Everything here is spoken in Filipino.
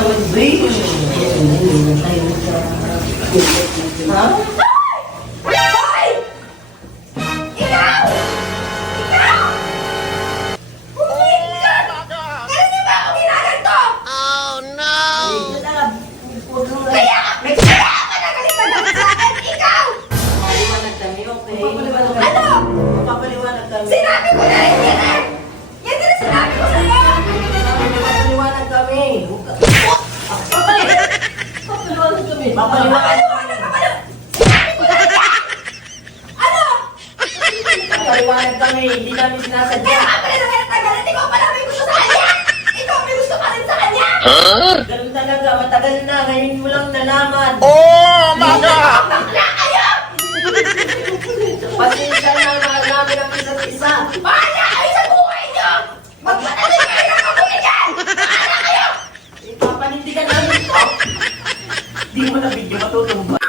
naman, babe. Ha? Hoy! Ikaw! Ikaw! Humingit ka! Kailan niyo ba ako ginaganto? Kaya ka nagalit sa akin! Ikaw! Papaliwanag kami, okay? Ano? Papaliwanag kami. Sinabi ko na rin yan eh! Yan din ang sinabi ko sa'yo! Papaliwanag kami. Papaliwanag kami. Papaliwanag. Papaliwanag ka pa na! Sinabi ko na rin yan! Ano? Papaliwanag kami. Hindi namin sinasadya. Kaya ka pala nagalit! Ikaw pala may gusto sa kanya! Ikaw may gusto pa rin sa kanya! Ganun talaga. Matagal na. Ngayon mo lang nalaman. Bakla kayo! Pasensya na namin ang isa't isa. Bahala kayo sa buhay niyo! Magpatagal kayo ng kabuhay dyan! Bahala kayo! Ipapanindigan namin to. Di mo na bigyan matutumba.